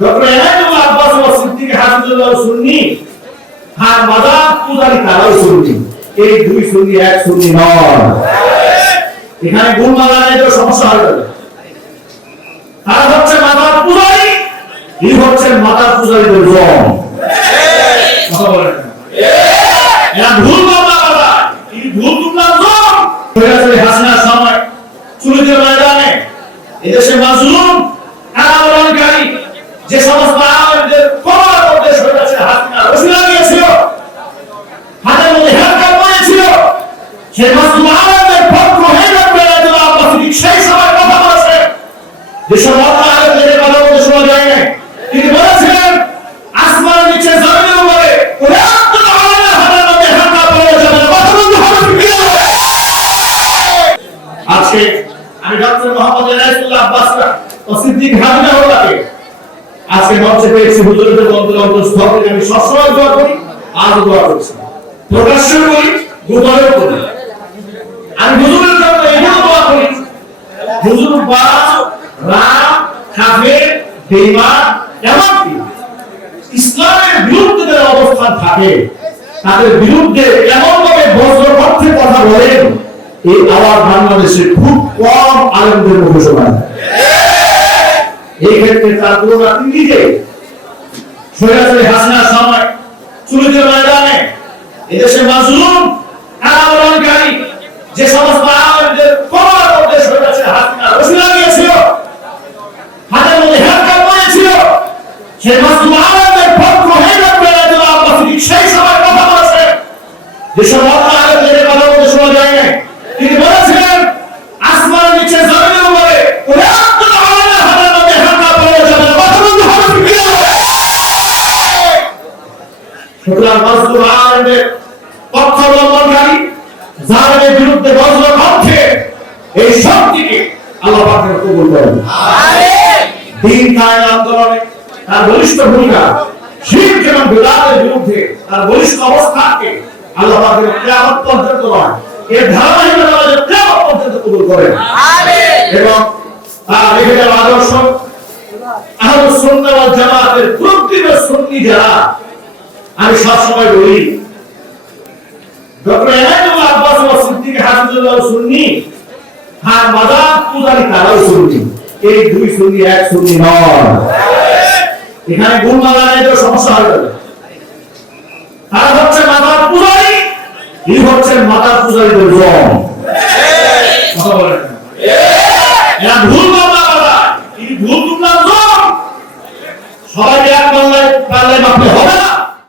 Doctor Enayetullah Abbas ও সিদ্দিক হাফিজুল্লাহ সুন্নি আর mother পূজারী তারাও সুন্নি। এই দুই সুন্নি এক সুন্নি নয়। এখানে গুণ মালানের সমস্যা হয়ে যাবে। তারা হচ্ছে মাদার পূজারী, এই হচ্ছে মাদার পূজারীদের দল। কথা বলেন এরা ভুল মামলা, এই ভুল তুলনার দল হয়ে গেছে হাসিনার সময় চুরিদের ময়দানে এদেশে মাজলুম আন্দোলনকারী যে সমস্ত আলেমদের কবর করতে হয়েছে হাসিনা রশি লাগিয়েছিল, হাতের মধ্যে হেলকার পড়েছিল, সেই মাজলুম আলেমদের পক্ষ হয়ে যাবে সেই সময় কথা বলেছে যে সব আলেমদের কথা বলতে শোনা যায় না। তিনি বলেছিলেন আসমানের নিচে জমিনের উপরে আজকে আমি ডক্টর মোহাম্মদ এনায়েতুল্লাহ আব্বাস ও সিদ্দিক হাফিজাহুল্লাহকে আজকে মঞ্চে পেয়েছি। হুজুরদের অন্তঃস্থল থেকে আমি সবসময় দোয়া করি, আজও দোয়া করছি, প্রকাশ্য করি, গোপনেও করি। আমি হুজুরের জন্য এটাও দোয়া করি, হুজুর বাস রাম কাফের বেঈমান এমনকি ইসলামের বিরুদ্ধে যারা অবস্থান থাকে তাদের বিরুদ্ধে এমনভাবে বজ্রকণ্ঠে কথা বলেন, এই আওয়াজ বাংলাদেশে খুব কম আলেমদের মুখে শোনা যায়। এই ক্ষেত্রে তার তুলনা তিনি নিজে সৈয়দ হাসিনার সময় চুরিদের ময়দানে এদেশে মাজলুম আন্দোলনকারী যে সমস্ত আলেমদের কবর করতে হয়েছে হাসিনা রশি লাগিয়েছিল, হাতের মধ্যে হেলকার পড়েছিল, সেই মাজলুম আলেমদের পক্ষ হয়ে যাবে সেই সময় কথা বলেছে যে সব আলেমদের কথা বলতে শোনা যায় না। তিনি বলেছিলেন আসমানের নিচে জমিনের উপরে সুতরাং মাজলুম আলেমদের পক্ষ অবলম্বনকারী জালেমের বিরুদ্ধে বজ্রকণ্ঠে এই শক্তিকে আল্লাহ পাক কবুল করেন। আমিন। দ্বীন কায়েম আন্দোলনে তার বলিষ্ঠ ভূমিকা, শিরক এবং বিদআতের বিরুদ্ধে তার বলিষ্ঠ অবস্থানকে আল্লাহ পাক কিয়ামত পর্যন্ত নয়, এর ধারাবাহিকতা কিয়ামত পর্যন্ত কবুল করেন। আমিন। এবং তার রেখে যাওয়া আদর্শ আহলুস সুন্নাহ ওয়াল জামাতের প্রকৃত সুন্নি যারা, আমি সবসময় বলি ডক্টর এনায়েতুল্লাহ আব্বাস ও সিদ্দিক হাফিজুল্লাহ সুন্নি আর মাদার পূজারী তারাও সুন্নি। এই দুই সুন্নি এক সুন্নি নয়। এখানে গুণ মালানের সমস্যা হয়ে যাবে। তারা হচ্ছে মাদার পূজারী, এই হচ্ছে মাদার পূজারীদের দল। কথা বলেন এরা ভুল মামলা, এই ভুল তুলনার দল সবাই এক বাংলায়